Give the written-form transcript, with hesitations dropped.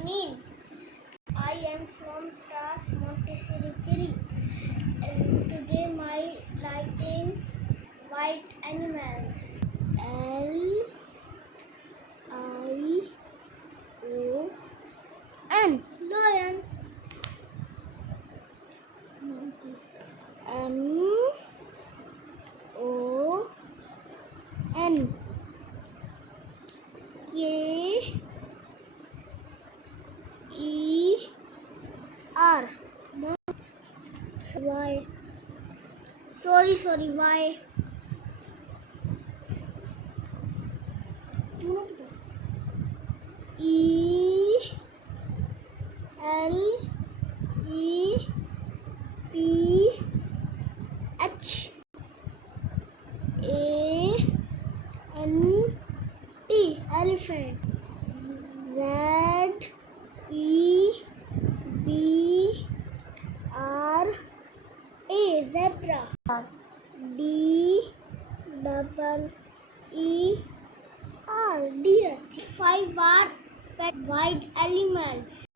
Amin. I am from class Montessori 3. And today my lighting white animals. Lion. Lion. Mon. K-E-R. Y. Sorry. Y. E L E P H A N T. Elephant. Z E B R A. Zebra. D double E R. Deer. 5 are pet white animals.